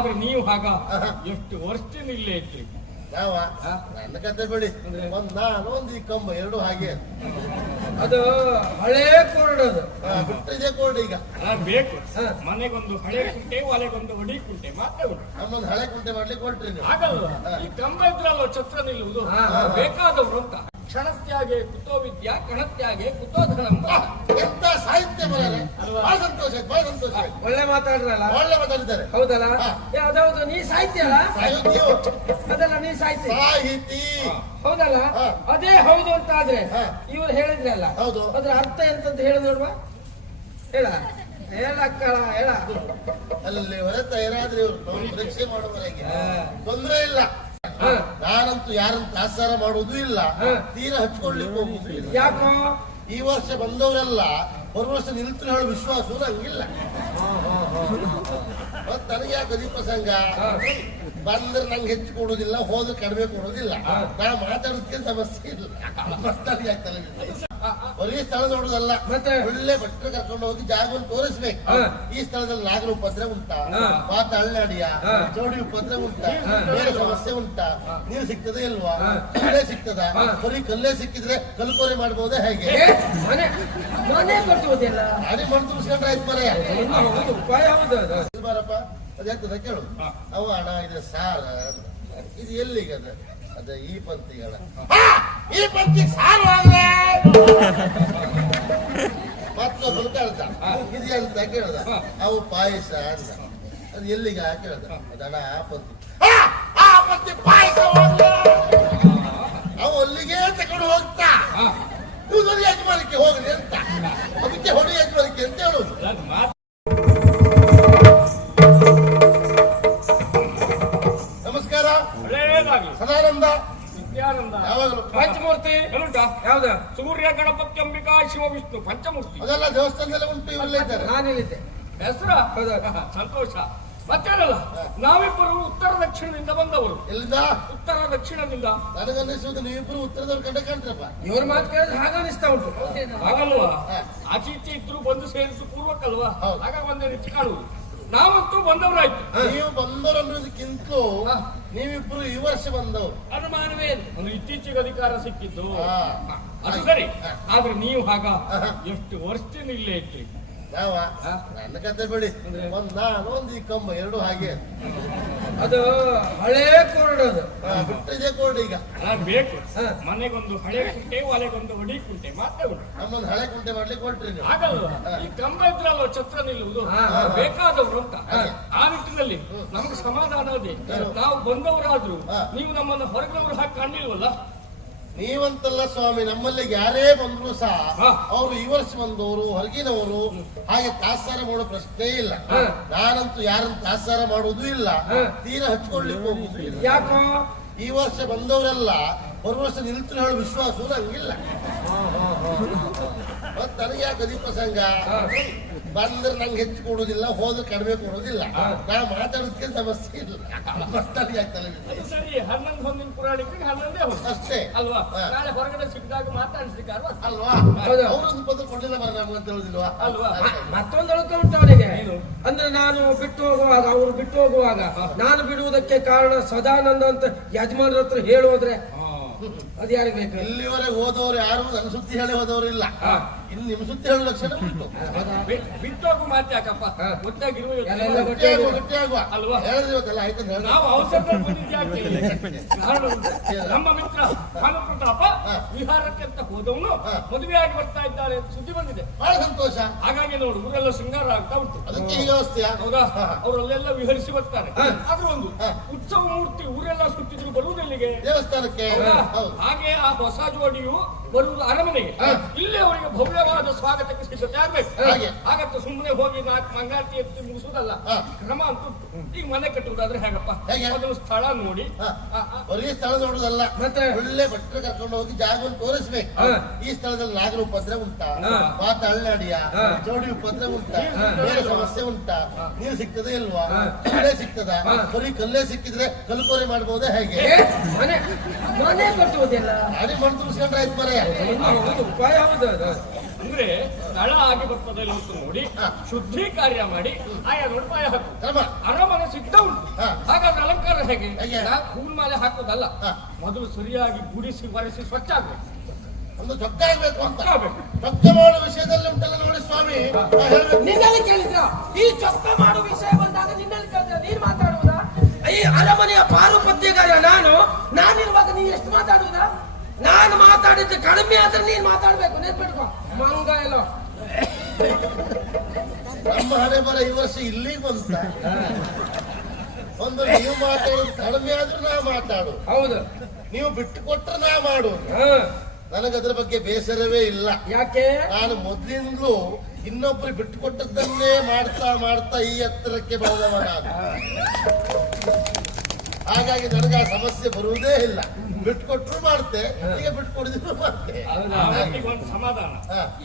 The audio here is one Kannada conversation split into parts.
ಆದ್ರೆ ನೀವು ಹಾಗ ಎಷ್ಟು ವರ್ಷದಿಂದ ಇಲ್ಲೇ ಇದ್ರಿ? ಯಾವ? ನನ್ನ ಕತೆ ಬಿಡಿ? ಒಂದ್ ನಾನು ಒಂದು ಈ ಕಂಬ ಎರಡು ಹಾಗೆ. ಅದು ಹಳೆ ಕೋರ್ಡ್ ಅದು. ಬಿಟ್ಟಿದೆ ಕೋಡ್ ಈಗ. ಬೇಕು. ಮನೆಗೊಂದು ಹಳೆ ಕುಂಟೆ ಒಲೆಗೊಂದು ಒಡಿ ಕುಂಟೆ ಮಾತ್ರ ನಮ್ಮೊಂದು ಹಳೆ ಕುಂಟೆ ಮಾಡ್ಲಿಕ್ಕೆ ಹೊರಟ್ರಿ ನೀವು. ಹಾಗಲ್ವಾ? ಈ ಕಂಬ ಇದ್ರಲ್ಲ ಛತ್ರ ನಿಲ್ಲುವುದು. ಬೇಕಾದವರು ಅಂತ ಕ್ಷಣತ್ಯಾಗೆ ಕುತೋ ವಿದ್ಯಾ ಕಣತ್ಯಾಗೆ ಕುತೋ ಧನಂ ಎಂತ ಸಾಹಿತ್ಯ ಬರಲ್ಲ? ಬಹಳ ಸಂತೋಷ ಬಹಳ ಸಂತೋಷ ಒಳ್ಳೆ ಮಾತಾಡ್ರಲ್ಲ? ಒಳ್ಳೆ ಮಾತಾಡಿದ್ದಾರೆ. ಹೌದಲ್ಲ? ಅದೌದು ನೀ ಸಾಹಿತ್ಯ ಅಲ್ಲ? ಅದಲ್ಲ ನೀ ಸಾಹಿತ್ಯ. ಸಾಹಿತಿ. ಹೌದಲ್ಲ? ಅದೇ ಹೌದು ಅಂತ ಆದ್ರೆ. ಇವ್ರು ಹೇಳಿದ್ರಲ್ಲ ಹೌದು. ಅದ್ರ ಅರ್ಥ ಎಂತಂತ ಹೇಳಿ ನೋಡುವ. ಹೇಳ. ಹೇಳ ಅಕ್ಕಳ ಹೇಳ. ಅಲ್ಲಿ ಹೊರತ ಏನಾದ್ರೂ ಇವ್ರು ಪರೀಕ್ಷೆ ಮಾಡುವವರೆಗೆ. ತೊಂದ್ರೆ ಇಲ್ಲ. ನಾನಂತೂ ಯಾರನ್ನು ತಾತ್ಸಾರ ಮಾಡುವುದು ಇಲ್ಲ. ತೀರ ಹಚ್ಕೊಳ್ಲಿಕ್ಕೆ ಹೋಗುದು ಇಲ್ಲ. ಯಾಕೋ? ಈ ವರ್ಷ ಬಂದವರೆಲ್ಲ ಬರುವ ವರ್ಷ ನಿಲ್ತು ಹೇಳೋ ವಿಶ್ವಾಸ ನಂಗಿಲ್ಲ. ಮತ್ ನನಗೆ ಯಾಕೆ ಪ್ರಸಂಗ. ಬಂದ್ರೆ ನಂಗೆ ಹೆಚ್ಚು ಕೊಡುವುದಿಲ್ಲ ಹೋದ್ರೆ ಕಡಿಮೆ ಕೊಡುವುದಿಲ್ಲ. ನಾ ಮಾತಾಡೋದಕ್ಕೆ ಸಮಸ್ಯೆ ಇಲ್ಲ. ಯಾಕೆ? ಬರೀ ಸ್ಥಳ ನೋಡುದಲ್ಲ ಮತ್ತೆ? ಒಳ್ಳೆ ಭಟ್ರು ಕರ್ಕೊಂಡು ಹೋಗಿ ಜಾಗವನ್ನು ತೋರಿಸ್ಬೇಕು. ಈ ಸ್ಥಳದಲ್ಲಿ ನಾಗರ ಉಪದ್ರ ಉಂಟಾ. ಮಾತ ಅಳ್ಳಾಡಿಯ ಹಾ. ಜೋಡಿ ಉಪದ್ರ ಉಂಟಾ. ಬೇರೆ ಸಮಸ್ಯೆ ಉಂಟಾ. ನೀರು ಸಿಗ್ತದೆ ಇಲ್ವಾ. ಕಲ್ಲೇ ಸಿಗ್ತದ. ಬರೀ ಕಲ್ಲೇ ಸಿಕ್ಕಿದ್ರೆ ಕಲ್ಕೋರೆ ಮಾಡ್ಬೋದೇ ಹೇಗೆ? ಅದೇ ಮಣ್ಣು ತುಂಬಿಸ್ಕೊಂಡ್ರೆ ಆಯ್ತು ಮರೆಯ ಬಾರಪ್ಪ ಅದೇ. ಕೇಳು. ಅವ ಹಣ ಇದೆ ಸಾರ. ಇದು ಎಲ್ಲಿಗೆ ಅದ ಈ ಪಂಕ್ತಿಗಳ. ಈ ಪಂಕ್ತಿ ಸಾರು ಆದ್ರೆ. ಮತ್ತೊಬ್ಬರು ಕೇಳ್ದ ಇದು ಎಂತ ಕೇಳ್ದ. ಅವು ಪಾಯಸ ಅಂತ ಅದು ಎಲ್ಲಿಗ ಕೇಳ್ದ ಅದಣ ಆ ಪಂಕ್ತಿ. ಆ, ಪಂಕ್ತಿ ಪಾಯಸ ಅವು ಅಲ್ಲಿಗೆ ತಗೊಂಡು ಹೋಗ್ತಾ. ಇವ್ರು ಯಜಮಾನಿಕೆ ಹೋಗಲಿ ಅಂತ. ಅದಕ್ಕೆ ಹೊಡಿ ಯಜಮಾನಿಕೆ ಅಂತ ಹೇಳುದು. ಶಿವ ವಿಷ್ಣು ಪಂಚಮೂರ್ತಿ. ಅದೆಲ್ಲ ದೇವಸ್ಥಾನದಲ್ಲೇ ಉಂಟು ಇವರಲ್ಲೇ ಇದ್ದಾರೆ. ನಾನಿಲ್ಲಿದ್ದೆ ಹೆಸರ? ಸಂತೋಷ. ಮತ್ತೇನಲ್ಲ? ನಾವಿಬ್ಬರು ಉತ್ತರ ದಕ್ಷಿಣದಿಂದ ಬಂದವರು. ಎಲ್ಲಿಂದ ಉತ್ತರ ದಕ್ಷಿಣದಿಂದ. ನನಗನ್ನಿಸುವುದು ನೀವಿಬ್ಬರು ಉತ್ತರದವ್ರು ಕಂಡ ಕಾಣ್ರಪ್ಪ. ಇವ್ರ ಮಾತು ಕೇಳಿದ್ರೆ ಹಾಗ ಅನಿಸ್ತಾ ಉಂಟು. ಹಾಗಲ್ವಾ. ಆಚೆ ಇದ್ರು ಬಂದು ಸೇರಿದ್ದು ಪೂರ್ವಕ್ಕಲ್ವಾ. ಆಗ ಒಂದೇ ರೀತಿ ಕಾಣುವುದು. ನಾವಂತೂ ಬಂದವರಾಯ್ತು. ನೀವು ಬಂದವರು ಅನ್ನೋದಕ್ಕಿಂತ ನೀವಿಬ್ರು ಈ ವರ್ಷ ಬಂದವರು. ಅನುಮಾನವೇ ಒಂದು ಇತ್ತೀಚೆಗೆ ಅಧಿಕಾರ ಸಿಕ್ಕಿದ್ದು. ಅದು ಸರಿ. ಆದ್ರೆ ನೀವು ಹಾಗ ಎಷ್ಟು ವರ್ಷದಿಂದ ಇಲ್ಲೇ ಇದ್ರಿ ಯಾವ. ನನ್ನ ಕತೆ ಬಿಡಿ? ಒಂದ್ ನಾನು ಒಂದು ಈ ಕಂಬ ಎರಡು ಹಾಗೆ. ಅದು ಹಳೆ ಕೋರ್ಡ್ ಅದು. ಬಿಟ್ಟಿದೆ ಕೋರ್ಡ್ ಈಗ. ಅಲ್ಲ ಬೇಕು. ಮನೆಗೊಂದು ಹಳೆ ಕುಂಟೆ ಒಲೆಗೊಂದು ಒಡಿ ಕುಂಟೆ ಮಾತ್ರ ಉಂಟು. ನಮ್ಮೊಂದು ಹಳೆ ಕುಂಟೆ ಮಾಡ್ಲಿಕ್ಕೆ ಹೊರಟ್ರಿ ನೀವು. ಈ ಕಂಬ ಇದ್ರಲ್ಲ ಛತ್ರ ನಿಲ್ಲುವುದು? ಹಾ, ಹಾ. ಬೇಕಾದವರು ಅಂತ ಆ ನಿಟ್ಟಿನಲ್ಲಿ ನಮ್ಗೆ ಸಮಾಧಾನ ಅದೇ ನಾವು ಬಂದವರಾದ್ರು. ನೀವು ನಮ್ಮನ್ನು ಹೊರಗಿನವರು ಹಾಕಿ ಕಾಣಿಲ್ವಲ್ಲ ನೀವಂತಲ್ಲ ಸ್ವಾಮಿ ನಮ್ಮಲ್ಲಿ ಯಾರೇ ಬಂದ್ರು ಸಹ. ಅವರು ಈ ವರ್ಷ ಬಂದವರು ಹೊರಗಿನವರು ಹಾಗೆ ತಾತ್ಸಾರ ಮಾಡೋ ಪ್ರಶ್ನೆ ಇಲ್ಲ. ನಾನಂತೂ ಯಾರನ್ನು ತಾತ್ಸಾರ ಮಾಡುವುದು ಇಲ್ಲ. ತೀರ ಹಚ್ಕೊಳ್ಳಿಕ್ಕೆ ಹೋಗುದು ಇಲ್ಲ ಯಾಕೋ ಈ ವರ್ಷ ಬಂದವರೆಲ್ಲ ಬರುವ ವರ್ಷ ನಿಲ್ತು ಹೇಳೋ ವಿಶ್ವಾಸ ನಂಗಿಲ್ಲ ಮತ್ ನನಗೆ ಯಾಕೆ ಅದಿ ಪ್ರಸಂಗ ಬಂದ್ರೆ ನಂಗೆ ಹೆಚ್ಚು ಕೊಡುದಿಲ್ಲ ಹೋದ್ರೆ ಕಡಿಮೆ ಕೊಡುದಿಲ್ಲ. ನಾ ಮಾತಾಡೋದಕ್ಕೆ ಸಮಸ್ಯೆ ಇಲ್ಲ. ತಲೆ ಸರಿ ಹನ್ನೊಂದು ಹೊಂದಿನ ಹನ್ನೊಂದೇ ಹೊಂದು. ಅಷ್ಟೇ. ಅಲ್ವಾ? ನಾಳೆ ಹೊರಗಡೆ ಸಿಕ್ಕಿದಾಗ ಮಾತಾಡಿಸ್ಲಿಕ್ಕೆ ಅಲ್ವಾ. ಅವರೊಂದು ಪದ ಕೊಡಲಿಲ್ಲ ಬರ ನಮ್ಗೆ ಅಂತ ಹೇಳುದಿಲ್ವಾ? ಅಲ್ವಾ? ಮತ್ತೊಂದು ಅಳುಕ ಉಂಟು ಅವನಿಗೆ. ಅಂದ್ರೆ ನಾನು ಬಿಟ್ಟು ಹೋಗುವಾಗ ಅವ್ರು ಬಿಟ್ಟು ಹೋಗುವಾಗ ನಾನು ಬಿಡುವುದಕ್ಕೆ ಕಾರಣ ಸದಾನಂದ ಅಂತ ಯಜಮಾನರ ಹತ್ರ ಹೇಳೋದ್ರೆ ಅದು ಯಾರಿಗೆ ಬೇಕು? ಇಲ್ಲಿವರೆಗೆ ಹೋದವರು ಯಾರು ನನ್ನ ಸುದ್ದಿ ಹೇಳಿ ಹೋದವರು ಇಲ್ಲ. ಹಾ. ನಿಮ್ಮ ಸುತ್ತ ಹೇಳುವ ಹೇಳೋ ಲಕ್ಷಣ ಉಂಟು. ಬಿಟ್ಟೋಗು ಮಾತು ಯಾಕಪ್ಪ? ಹಾ. ಒಟ್ಟಾಗಿರುವ ಎಲ್ಲ ಯೋಚನೆ. ಗೊತ್ತು. ಗಟ್ಟಿ ಆಗುವ ಗಟ್ಟಿ ಆಗುವ. ಅಲ್ವಾ? ಹೇಳಿದ್ರೆ. ಇವತ್ತೆಲ್ಲ ಆಯ್ತು ನಾವು ನಮ್ಮ ಮಿತ್ರ ಭಾನುಪ್ರತಾಪ ವಿಹಾರಕ್ಕೆ ಅಂತ ಹೋದವನು. ಮದುವೆಯಾಗಿ ಬರ್ತಾ ಇದ್ದಾರೆ ಅಂತ ಸುದ್ದಿ ಬಂದಿದೆ. ಬಹಳ ಸಂತೋಷ. ಹಾಗಾಗಿ ನೋಡು ಊರೆಲ್ಲ ಶೃಂಗಾರ ಆಗ್ತಾ ಉಂಟು. ಅದಕ್ಕೆ ಈ ವ್ಯವಸ್ಥೆಯ? ಹೌದಾ. ಅವರಲ್ಲೆಲ್ಲ ವಿಹರಿಸಿ ಬರ್ತಾರೆ. ಆದ್ರೂ ಒಂದು ಉತ್ಸವ ಮೂರ್ತಿ ಊರೆಲ್ಲ ಸುತ್ತಿದ್ರು ಬರುವುದೆಲ್ಲಿಗೆ? ದೇವಸ್ಥಾನಕ್ಕೆ? ಹಾಗೆ ಆ ಹೊಸ ಜೋಡಿಯು ಬರುವುದು ಅರಮನೆಗೆ. ಇಲ್ಲೇ ಅವರಿಗೆ ಭವ್ಯವಾದ ಸ್ವಾಗತಕ್ಕೆ ಸಿದ್ಧತೆ ಆಗ್ಬೇಕು. ಹಾಗೆ. ಹಾಗಂತ ಸುಮ್ಮನೆ ಹೋಗಿ ಮಂಗಾರ್ತಿ ಎತ್ತಿ ಮುಗಿಸುವುದಲ್ಲ. ಕ್ರಮ ಅಂತೂ ಈಗ ಮನೆ ಕಟ್ಟುವುದಾದ್ರೆ ಹೇಗಪ್ಪ? ಅದನ್ನು ಸ್ಥಳ ನೋಡಿ. ಬರೀ ಸ್ಥಳ ನೋಡುದಲ್ಲ ಮತ್ತೆ? ಒಳ್ಳೆ ಭಟ್ರು ಕರ್ಕೊಂಡು ಹೋಗಿ ಜಾಗವನ್ನು ತೋರಿಸ್ಬೇಕು. ಈ ಸ್ಥಳದಲ್ಲಿ ನಾಗರ ಉಪದ್ರ ಉಂಟಾ. ಮಾತ ಅಳ್ಳಾಡಿಯ. ಜೋಡಿ ಉಪದ್ರ ಉಂಟಾ. ಬೇರೆ ಸಮಸ್ಯೆ ಉಂಟಾ. ನೀರು ಸಿಗ್ತದೆ ಇಲ್ವಾ. ಕಲ್ಲೇ ಸಿಗ್ತದ. ಬರೀ ಕಲ್ಲೇ ಸಿಕ್ಕಿದ್ರೆ ಕಲ್ಕೋರೆ ಮಾಡ್ಬೋದೇ ಹೇಗೆ? ಮನೆ ಮನೆ ಅಡಿ ಮಣ್ಣು ಆಯ್ತು ಉಪಾಯ ಅದು ಅಂದ್ರೆ ಸ್ಥಳ ಆಗಿ ಬರ್ತದೆ ಇಲ್ಲ ನೋಡಿ. ಶುದ್ಧಿ ಕಾರ್ಯ ಮಾಡಿ ಆಯಾ ಉಪಾಯ ಹಾಕು. ಕ್ರಮ ಅರಮನೆ ಸಿದ್ಧ ಉಂಟು. ಅಲಂಕಾರ ಹೇಗೆ? ಹೂವಿನ ಮಾಲೆ ಹಾಕೋದಲ್ಲ. ಮೊದಲು ಸರಿಯಾಗಿ ಗುಡಿಸಿ ಬರೆಸಿ ಸ್ವಚ್ಛ ಆಗ್ಬೇಕು. ಒಂದು ಚೊಕ್ಕ ಆಗ್ಬೇಕು ಅಂತ. ಚೊಕ್ಕ ಮಾಡೋ ವಿಷಯದಲ್ಲಿ ಉಂಟಲ್ಲ ನೋಡಿ ಸ್ವಾಮಿ. ನಿನ್ನಲ್ಲಿ ಕೇಳಿದ್ರ? ಈ ಚೊಕ್ಕ ಮಾಡೋ ವಿಷಯ ಬಂದಾಗ ನಿನ್ನಲ್ಲಿ ಕೇಳಿದ್ರ? ನೀನ್ ಮಾತಾಡುವುದಾ? ಈ ಅರಮನೆಯ ಪಾರುಪತ್ಯಗಾರ ನಾನು ನಾನಿರುವಾಗ ನೀ ಎಷ್ಟು ಮಾತಾಡುವುದಾ? ನಾನು ಮಾತಾಡಿದ್ದು ಕಡಿಮೆ ಆದ್ರೆ ನೀನ್ ಮಾತಾಡ್ಬೇಕು ನೆನ್ಪಿಟ್ಕೋ ಮಂಗ ಎಲ್ಲ. ನಮ್ಮ ಹಣೆ ಬರ ಈ ವರ್ಷ ಇಲ್ಲಿಗೆ ಬಂತ ಒಂದು ನೀವು ಮಾತಾಡೋದು ಕಡಿಮೆ ಆದ್ರೂ ನಾ ಮಾತಾಡು. ಹೌದು. ನೀವು ಬಿಟ್ಟು ಕೊಟ್ರೆ ನಾ ಮಾಡು. ನನಗ ನನಗದ್ರ ಬಗ್ಗೆ ಬೇಸರವೇ ಇಲ್ಲ. ಯಾಕೆ? ನಾನು ಮೊದಲಿಂದಲೂ ಇನ್ನೊಬ್ರು ಬಿಟ್ಟು ಕೊಟ್ಟದ್ದನ್ನೇ ಮಾಡ್ತಾ ಮಾಡ್ತಾ ಈ ಎತ್ತರಕ್ಕೆ ಬೆಳೆದವ ನಾನು. ಹಾಗಾಗಿ ನನಗೆ ಆ ಸಮಸ್ಯೆ ಬರುವುದೇ ಇಲ್ಲ. ಬಿಟ್ಟು ಕೊಟ್ಟರು ಮಾಡ್ತೆ. ಈಗ ಬಿಟ್ಟು ಕೊಡಿದ್ರು ಮಾಡ್ತೆ ಒಂದು ಸಮಾಧಾನ.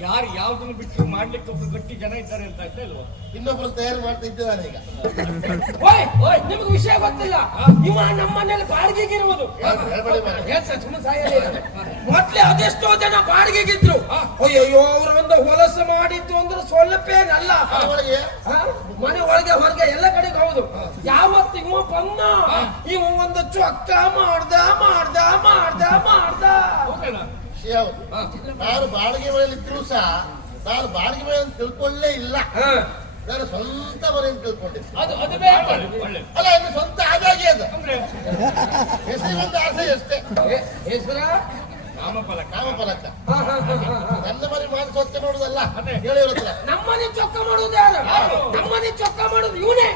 ಯಾರು ಯಾವ್ದನ್ನು ಬಿಟ್ಟು ಮಾಡ್ಲಿಕ್ಕೆ ಒಬ್ರು ಗಟ್ಟಿ ಜನ ಇದ್ದಾರೆ ಅಂತ ಆಯ್ತಾ ಇಲ್ವಾ? ಇನ್ನೊಬ್ರು ತಯಾರು ಮಾಡ್ತಾ ಇದ್ದಾರೆ ಈಗ. ಓಯ್ ಓಯ್ ನಿಮ್ಗೆ ವಿಷಯ ಗೊತ್ತಿಲ್ಲ. ಇವ ಬಾಡಿಗೆಗಿರುವುದು ಹೇಳ್ಬೇಡಿ ಮಾರ್ರೆ. ಹೇಳ್ಸ ಸುಮ್ಮನೆ ಸಾಯಲ್ಲ. ಮೊದ್ಲೇ ಅದೆಷ್ಟೋ ಜನ ಬಾಡಿಗೆಗಿದ್ರು ಅಯ್ಯಯ್ಯೋ ಅವ್ರ ಒಂದು ಹೊಲಸು ಮಾಡಿದ್ದು ಅಂದ್ರೆ ಸ್ವಲ್ಪ ಏನಲ್ಲ ಒಳಗೆ. ಹ? ಮನೆ ಒಳಗೆ ಹೊರಗೆ ಎಲ್ಲ ಕಡೆಗೆ ಹೌದು. ಯಾವತ್ತಿಗೂ ಬಂದ ಇವ ಒಂದು ಚೊಕ್ಕ ಮಾಡ್ದ ಮಾಡ್ದ ಮಾಡ್ದ ಮಾಡ್ದ. ನಾನು ಬಾಡಿಗೆ ಮನೆಯಲ್ಲಿ ಇದ್ರು ಸಹ ನಾನು ಬಾಡಿಗೆ ಮನೆ ಅಂತ ತಿಳ್ಕೊಳ್ಳೇ ಇಲ್ಲ. ಹ. ನಾನು ಸ್ವಂತ ಮನೆ ಅಂತ ತಿಳ್ಕೊಂಡಿದ್ದೆ. ಅದು ಅದು ಬೇಕು ಒಳ್ಳೆ ಒಳ್ಳೆ. ಅಲ್ಲ ಇನ್ನು ಸ್ವಂತ ಆದಾಗೆ ಅದು. ಅಂದ್ರೆ? ಹೆಸರಿಗೊಂದು ಆಸೆ ಅಷ್ಟೇ. ಹೆಸರ ಹೆಸ್ರ? ನಾಮಫಲಕ ನಾಮಫಲಕ ಹ, ಹ, ಹ, ಹ, ಹ. ನನ್ನ ಮನೆ ಮಾಡಿ ಸ್ವಚ್ಛ ಮಾಡುದಲ್ಲ? ಹತ್ರ ನಮ್ಮನೆ ಚೊಕ್ಕ ಮಾಡುದು ಯಾರು? ನಮ್ಮನೆ ಚೊಕ್ಕ ಮಾಡುದು ಇವನೇ.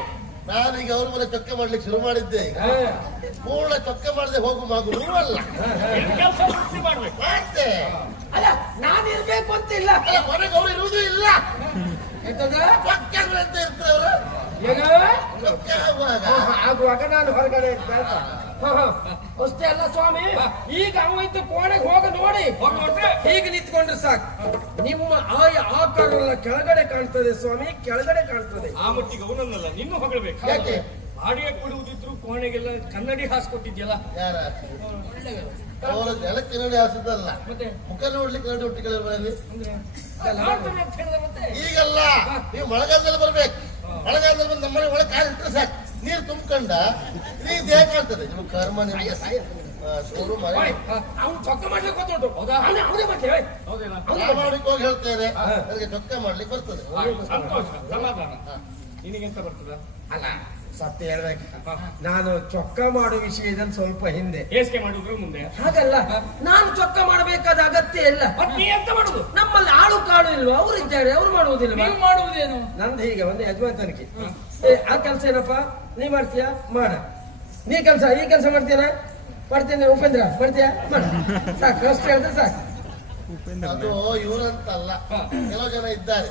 ನಾನೀಗ ಅವ್ರ ಮೇಲೆ ಚೊಕ್ಕ ಮಾಡ್ಲಿಕ್ಕೆ ಶುರು ಮಾಡಿದ್ದೆ. ಪೂರ್ಣ ಚೊಕ್ಕ ಮಾಡದೆ ಹೋಗು ಮಗು ಅಲ್ಲ. ಕೆಲಸ ಪೂರ್ತಿ ಮಾಡ್ಬೇಕು? ಮಾಡ್ತೆ ಅಲ್ಲ ನಾನು ಇರ್ಬೇಕು ಅಂತಿಲ್ಲ. ಅಲ್ಲ ಮನೆಗೆ ಅವ್ರು ಇರುವುದೂ ಇಲ್ಲ. ಎಂತದ? ಚೊಕ್ಕ ಅಂತ ಇರ್ತಾರೆ ಅವರು? ಚೊಕ್ಕ ಆಗುವಾಗ. ಆಗುವಾಗ ನಾನು ಹೊರಗಡೆ ಇರ್ತೇನೆ ಅಂತ. ಅಷ್ಟೇ ಅಲ್ಲ ಸ್ವಾಮಿ ಈಗ ಅವತ್ತು ಕೋಣೆಗೆ ಹೋಗ ನೋಡಿ. ಹೀಗೆ ನಿಂತ್ಕೊಂಡ್ರೆ ಸಾಕು. ನಿಮ್ಮ ಆಯ ಆಕಾರ ಎಲ್ಲ ಕೆಳಗಡೆ ಕಾಣ್ತದೆ ಸ್ವಾಮಿ ಕೆಳಗಡೆ ಕಾಣ್ತದೆ. ಆ ಮಟ್ಟಿಗೆ ಅವನನ್ನಲ್ಲ ನಿನ್ನೂ ಹೊಗಳಬೇಕು. ಯಾಕೆ? ಬಾಡಿಗೆ ಕೊಡುವುದಿದ್ರು ಕೋಣೆಗೆಲ್ಲ ಕನ್ನಡಿ ಹಾಸ್ಕೊಟ್ಟಿದ್ಯಲ್ಲ? ಯಾರ? ಅವರ ನೆಲ ನೋಡಿ ಹಾಸಿದ್ದಲ್ಲ. ಮತ್ತೆ? ಮುಖ ನೋಡ್ಲಿಕ್ಕೆ ನೋಡಿ ಒಟ್ಟಿಗೆ ಮನೆಯಲ್ಲಿ ಮಾಡ್ತಾನೆ ಅಂತ ಹೇಳಿದ ಮತ್ತೆ? ಈಗಲ್ಲ ನೀವು ಮಳೆಗಾಲದಲ್ಲಿ ಬರ್ಬೇಕು. ಮಳೆಗಾಲದಲ್ಲಿ ಬಂದು ನಮ್ಮನೆ ಒಳಗೆ ಕಾಲು ಇಟ್ಟರೆ ಸಾಕು. ನೀರು ತುಂಬಿಕೊಂಡ ನೀ ದೇಹ ಕಾಣ್ತದೆ. ನಿಮ್ಮ ಕರ್ಮ ನಿಮಗೆ ಅವ್ನು ಚೊಕ್ಕ ಮಾಡ್ಲಿಕ್ಕೆ ಗೊತ್ತುಂಟು. ಹೌದಾ? ಅವನೇ ಅವನೇ ಮತ್ತೆ ಹೌದೇನಾ? ಪ್ರಾಮಾಣಿಕ ಹೋಗಿ ಹೇಳ್ತೇನೆ. ನನಗೆ ಚೊಕ್ಕ ಮಾಡ್ಲಿಕ್ಕೆ ಬರ್ತದೆ. ಹಾಗೆ, ಸಂತೋಷ ಸಮಾಧಾನ. ನಿನಗೆಂತ ಬರ್ತದ? ಅಲ್ಲ ಸತ್ಯ ಹೇಳ್ಬೇಕು. ನಾನು ಚೊಕ್ಕ ಮಾಡೋ ವಿಷಯದಲ್ಲಿ ಸ್ವಲ್ಪ ಹಿಂದೆ. ಹೇಸಿಗೆ ಮಾಡಿದ್ರು ಮುಂದೆ. ಹಾಗಲ್ಲ ನಾನು ಚೊಕ್ಕ ಮಾಡಬೇಕಾದ ಅಗತ್ಯ ಇಲ್ಲ. ಎಂತ ಮಾಡುದು? ನಮ್ಮಲ್ಲಿ ಆಳು ಕಾಳು ಇಲ್ವಾ? ಅವ್ರು ಇದ್ದಾರೆ ಅವ್ರು ಮಾಡುವುದಿಲ್ಲ ಮಾಡುವುದೇನು? ನಂದು ಹೀಗೆ ಒಂದು ಯಜಮಾತನಿಕೆ ಏ ಆ ಕೆಲಸ ಏನಪ್ಪ? ನೀ ಮಾಡ್ತೀಯಾ? ಮಾಡ. ನೀ ಕೆಲಸ ಈ ಕೆಲಸ ಮಾಡ್ತೀಯನ ಮಾಡ್ತೀನಿ ಉಪೇಂದ್ರ? ಬರ್ತೀಯಾ? ಸಾಕು ಅಷ್ಟು ಹೇಳಿದ್ರೆ ಸಾಕು. ಅದು ಇವರಂತಲ್ಲ. ಕೆಲವು ಜನ ಇದ್ದಾರೆ.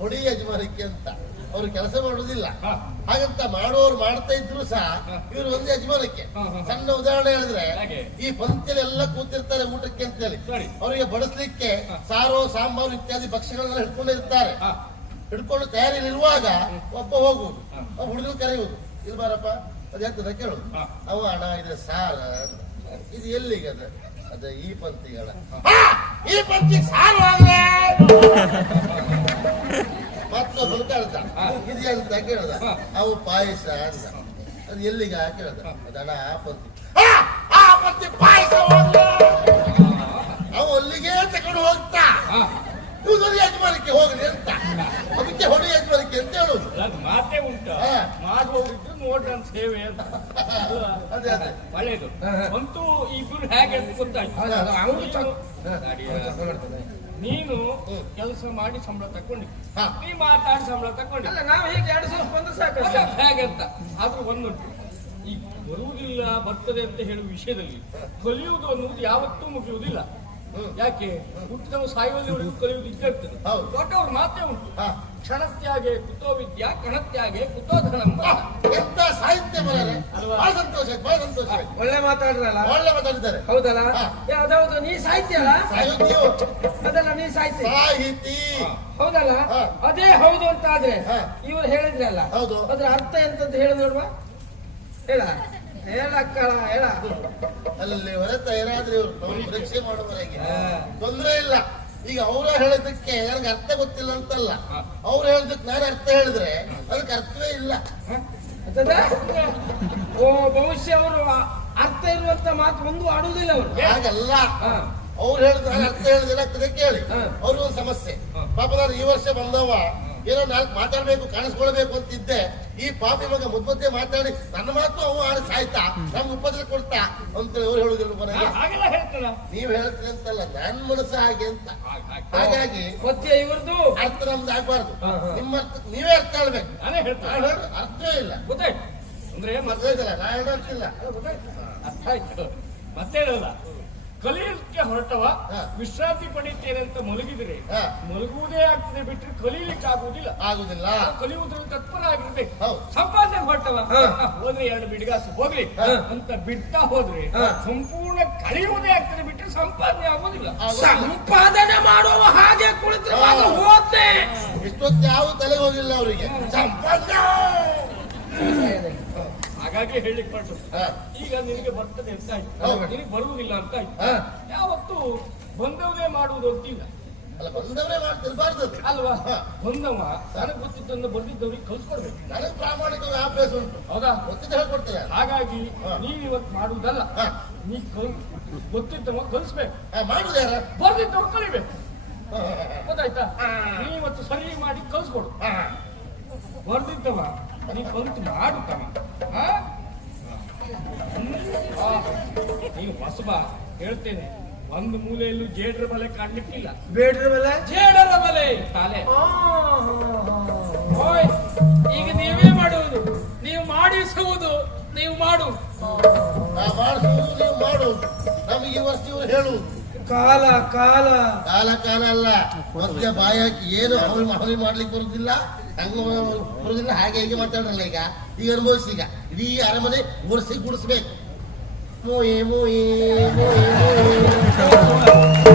ಹೊಡಿ ಯಜಮಾನಿಕೆ ಅಂತ. ಅವ್ರು ಕೆಲಸ ಮಾಡುದಿಲ್ಲ. ಹಾಗಂತ ಮಾಡೋರು ಮಾಡ್ತಾ ಇದ್ರು ಸಹ ಇವ್ರು ಒಂದು ಯಜಮಾನಕ್ಕೆ. ಸಣ್ಣ ಉದಾಹರಣೆ ಹೇಳಿದ್ರೆ ಈ ಪಂಕ್ತಿಯಲ್ಲಿ ಎಲ್ಲ ಕೂತಿರ್ತಾರೆ ಊಟಕ್ಕೆ ಅಂತ ಹೇಳಿ. ಅವರಿಗೆ ಬಡಿಸ್ಲಿಕ್ಕೆ ಸಾರು ಸಾಂಬಾರು ಇತ್ಯಾದಿ ಭಕ್ಷ್ಯಗಳನ್ನೆಲ್ಲ ಹಿಡ್ಕೊಂಡಿರ್ತಾರೆ. ಹಿಡ್ಕೊಂಡು ತಯಾರಿಲಿರುವಾಗ ಒಬ್ಬ ಹೋಗುವುದು. ಹುಡುಗರು ಕರೆಯುವುದು. ಇದು ಬಾರಪ್ಪ ಅದೇ ಕೇಳುದು. ಅವ ಅಣ್ಣ ಇದ್ರೆ ಸಾರ ಅಂತ. ಇದು ಎಲ್ಲಿಗೆ ಅದ? ಅದ ಈ ಪಂಕ್ತಿಗಳ. ಈ ಪಂಕ್ತಿ ಸಾರು ಆಗ್ಲೇ. ಮತ್ತೊಬ್ಬರು ಕರೆದ ಇದು ಅಂತ ಕೇಳ್ದ? ಅವು ಪಾಯಸ ಅಂದ. ಅದು ಎಲ್ಲಿಗೆ ಕೇಳ್ದ ಅದಣ ಆ ಪಂಕ್ತಿ. ಆ, ಪಂಕ್ತಿ ಪಾಯಸ ಅವ ಅಲ್ಲಿಗೆ ತಗೊಂಡು ಹೋಗ್ತಾ. ಇವ್ರು ಯಜಮಾನಿಕೆ ಹೋಗಲಿ ಅಂತ. ಅದಕ್ಕೆ ಹೊಡೆ ಯಜಮಾನಿಕೆ ಅಂತ ಹೇಳೋದು. ಅದು ಮಾತೇ ಉಂಟ. ಹಾ. ಮಾಡುವವರಿದ್ರು ನೋಡ್ರಿ ಅಂತ ಸೇವೆ ಅಂತ. ಅಲ್ವಾ? ಅದೇ ಅದೇ. ಒಳ್ಳೇದು. ಹಾ, ಹಾ. ಅಂತೂ ಇಬ್ರು ಹೇಗೆ ಅಂತ ಗೊತ್ತಾಯ್ತು. ಅವ್ನು ಅವ್ನು ಮಾಡ್ತಾನೆ. ನೀನು ಕೆಲಸ ಮಾಡಿ ಸಂಬಳ ತಕೊಂಡಿ ಹಾ. ನೀ ಮಾತಾಡಿ ಸಂಬಳ ತಕೊಂಡಿ ಅಲ್ಲ ನಾವು ಹೀಗೆ ಎರಡು ಸಾವಿರ ಬಂದ್ರೆ ಸಾಕು ಅಲ್ಲ, ಹೇಗೆ ಅಂತ. ಆದ್ರೂ ಒಂದುಂಟು ಈ ಬರುವುದಿಲ್ಲ ಬರ್ತದೆ ಅಂತ ಹೇಳುವ ವಿಷಯದಲ್ಲಿ ಕಲಿಯುವುದು ಅನ್ನುವುದು ಯಾವತ್ತೂ ಮುಗಿಯುವುದಿಲ್ಲ. ಯಾಕೆ? ಹುಟ್ಟಿದವ ಸಾಯುವಲ್ಲಿವರೆಗೂ ಕಲಿಯುವುದು ಇದ್ದಿರ್ತದೆ. ದೊಡ್ಡವ್ರ ಮಾತೇ ಉಂಟು. ಕ್ಷಣತ್ಯಾಗೆ ಕುತೋ ವಿದ್ಯಾ ಕಣತ್ಯಾಗೆ ಕುತೋ ಧನಂ ಎಂತ ಸಾಹಿತ್ಯ ಬರಲ್ಲ ಬಹಳ ಸಂತೋಷ ಬಹಳ ಸಂತೋಷ ಒಳ್ಳೆ ಮಾತಾಡ್ರಲ್ಲ? ಒಳ್ಳೆ ಮಾತಾಡಿದ್ದಾರೆ. ಹೌದಲ್ಲ? ಅದೌದು ನೀ ಸಾಹಿತ್ಯ ಅಲ್ಲ? ಅದಲ್ಲ ನೀ ಸಾಹಿತ್ಯ. ಸಾಹಿತಿ. ಹೌದಲ್ಲ? ಅದೇ ಹೌದು ಅಂತ ಆದ್ರೆ. ಇವ್ರು ಹೇಳಿದ್ರಲ್ಲ? ಹೌದು. ಅದ್ರ ಅರ್ಥ ಎಂತಂತ ಹೇಳಿ ನೋಡುವ ಹೇಳ. ಹೇಳಕ್ಕಳ ಹೇಳ. ಅಲ್ಲಿ ಹೊರತ ಏನಾದ್ರೂ ಇವರು. ಪರೀಕ್ಷೆ ಮಾಡುವವರೆಗೆ. ತೊಂದ್ರೆ ಇಲ್ಲ. ಈಗ ಅವರ ಹೇಳಿದ್ದಕ್ಕೆ ನನಗೆ ಅರ್ಥ ಗೊತ್ತಿಲ್ಲ ಅಂತಲ್ಲ. ಅವ್ರು ಹೇಳಿದಕ್ಕೆ ನಾನು ಅರ್ಥ ಹೇಳಿದ್ರೆ ಅದಕ್ಕೆ ಅರ್ಥವೇ ಇಲ್ಲ. ಭವಿಷ್ಯ ಓ ಬಹುಶಃ ಅವರು ಅರ್ಥ ಇರುವಂತ ಮಾತು ಒಂದು ಆಡುವುದಿಲ್ಲ ಅವರು. ಹಾಗಲ್ಲ. ಅವ್ರು ಹೇಳಿದ್ರೆ ಅರ್ಥ ಹೇಳಿದ್ರೆ ಕೇಳಿ. ಅವ್ರಿಗೊಂದು ಒಂದು ಸಮಸ್ಯೆ. ಪಾಪದ ಪಾಪ ನಾನು ಈ ವರ್ಷ ಬಂದವ. ಏನೋ ನಾಲ್ಕು ಮಾತಾಡ್ಬೇಕು ಕಾಣಿಸ್ಕೊಳ್ಬೇಕು ಅಂತಿದ್ದೆ ಈ ಪಾಪ ಮಗ ಮುದ್ದೆ ಮಾತಾಡಿ ನನ್ನ ಮಾತು ಅವು ಆಡಿ ಸಾಯ್ತಾ? ನಮ್ಗೆ ಉಪದ್ರ ಕೊಡ್ತಾ? ಅಂತ ಅವ್ರು ಹೇಳುದಿಲ್ಲ ನೀವ್ ಹೇಳ್ತೀರಿ ಅಂತಲ್ಲ ನನ್ ಮನಸ್ಸು ಹಾಗೆ ಅಂತ. ಹಾಗ್- ಹಾಗ್. ಹಾಗಾಗಿ ಇವ್ರದ್ದು ಅರ್ಥ ನಮ್ದು ಆಗ್ಬಾರ್ದು. ನಿಮ್ಮ ಅರ್ಥ ನೀವೇ ಅರ್ಥ ಹೇಳ್ಬೇಕು ಅರ್ಥವೇ ಇಲ್ಲ. ಗೊತ್ತಾಯ್ತು. ಅಂದ್ರೆ ಮರ್ತಾ ಮದುವೆ ಇದಲ್ಲ ನಾ ಹೇಳೋ ಅರ್ಥ ಇಲ್ಲ. ಅರ್ಥ ಆಯ್ತು. ಮತ್ತೆ ಹೇಳಲ್ಲ ಕಲಿಯಲಿಕ್ಕೆ ಹೊರಟವ ಹಾ. ವಿಶ್ರಾಂತಿ ಪಡಿತೇನೆ ಅಂತ ಮಲಗಿದ್ರೆ ಮಲಗುವುದೇ ಆಗ್ತದೆ ಬಿಟ್ಟರೆ ಕಲಿಯಲಿಕ್ಕೆ ಆಗುವುದಿಲ್ಲ. ಆಗುದಿಲ್ಲ ಕಲಿಯುವುದ್ರಲ್ಲಿ ತತ್ಪರ ಆಗಿರ್ಬೇಕು. ಸಂಪಾದನೆ ಹೊರಟವ ಹಾ. ಹೋದ್ರೆ ಎರಡು ಬಿಡಿಗಾಸು ಹೋಗ್ಲಿ ಅಂತ ಬಿಡ್ತಾ ಹೋದ್ರೆ. ಸಂಪೂರ್ಣ ಕಲಿಯುವುದೇ ಆಗ್ತದೆ ಬಿಟ್ಟರೆ ಸಂಪಾದನೆ ಆಗುವುದಿಲ್ಲ. ಆಗುದಿಲ್ಲ. ಸಂಪಾದನೆ ಮಾಡುವ ಹಾಗೆ ಕುಳಿತು ಹೋದ್ರೆ. ಇಷ್ಟೊತ್ತು ಯಾವ ತಲೆ ಹೋಗಿಲ್ಲ ಅವರಿಗೆ. ಸಂಪನ್ನ ಹಾಗಾಗಿ ಹೇಳಿಕ್ ಹಾ. ಈಗ ನಿನಗೆ ಬರ್ತದೆ ಅಂತ ಆಯ್ತು. ನಿನಗೆ ಬರುವುದಿಲ್ಲ ಅಂತ ಆಯ್ತು. ಯಾವತ್ತು ಬಂದವೇ ಮಾಡುವುದು ಅಂತಿಲ್ಲ. ಅಲ್ಲ ಬಂದವರೇ ಮಾಡ್ತಿರ್ಬಾರ್ದು. ಅಲ್ವಾ. ಬಂದವ ನನಗೆ ಗೊತ್ತಿದ್ದನ್ನು ಬಂದಿದ್ದವ್ರಿಗೆ ಕಲ್ಸ್ಕೊಡ್ಬೇಕು. ನನಗೆ ಪ್ರಾಮಾಣಿಕವಾಗಿ ಅಭ್ಯಾಸ ಉಂಟು. ಹೌದಾ? ಗೊತ್ತಿದ್ದ ಹೇಳ್ಕೊಡ್ತೇನೆ ಹಾಗಾಗಿ. ನೀವ್ ಇವತ್ತು ಮಾಡುವುದಲ್ಲ. ನೀ ಕಲ್ ಗೊತ್ತಿದ್ದವ ಕಲಿಸ್ಬೇಕು. ಹಾ, ಬರ್ದಿದ್ದವ್ರು ಕಲಿಬೇಕು. ಗೊತ್ತಾಯ್ತಾ. ನೀ ಇವತ್ತು ಸರಿ ಮಾಡಿ ಕಲ್ಸ್ಕೊಡು. ಬರ್ದಿದ್ದವ ನೀ ಕಲ್ತು ಮಾಡು? ಆ, ನೀವು ಹೊಸಬ ಹೇಳ್ತೇನೆ. ಒಂದು ಮೂಲೆಯಲ್ಲೂ ಜೇಡರ ಬಲೆ ಕಾಣ್ಲಿಕ್ಕಿಲ್ಲ. ಬೇಡ್ರ ಬಲೆ? ಜೇಡರ ಬಲೆ ತಾಲೆ ಓಯ್ ಈಗ ನೀವೇ ಮಾಡುವುದು. ನೀವು ಮಾಡಿಸುವುದು ನೀವು ಮಾಡು. ನಾ ಮಾಡಿಸುವುದು ನೀವು ಮಾಡು. ನಮಗೆ ಈ ವರ್ಷ ಇವ್ರು ಹೇಳುವುದು ಕಾಲ ಕಾಲ. ಕಾಲ ಕಾಲ ಅಲ್ಲ. ಮತ್ತೆ ಬಾಯಾಕಿ ಏನು ಹವಳಿ ಹವಳಿ ಮಾಡ್ಲಿಕ್ಕೆ ಬರುದಿಲ್ಲ? ಬರೋದಿಲ್ಲ ಹಾಗೆ ಹೇಗೆ ಮಾತಾಡ್ರಲ್ಲ ಈಗ. ಈಗ ಅನುಭವಿಸಿ ಈಗ. ಇಡೀ ಅರಮನೆ ಗುಡಿಸಿ ಗುಡಿಸ್ಬೇಕು. ಮೋಯೆ ಮೋಯೆ ಮೋಯೆ.